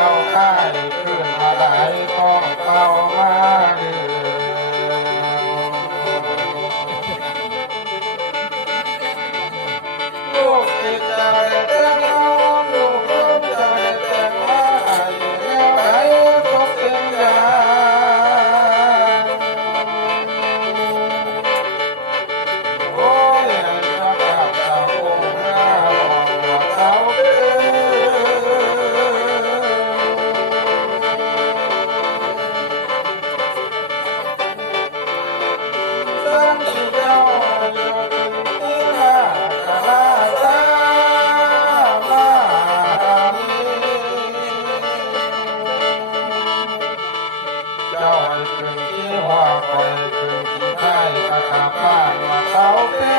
all high. เจ้าให้ขึ้นที่หัวคอยขึ้นที่ไข่กระขับบ้านมาเขาเป็น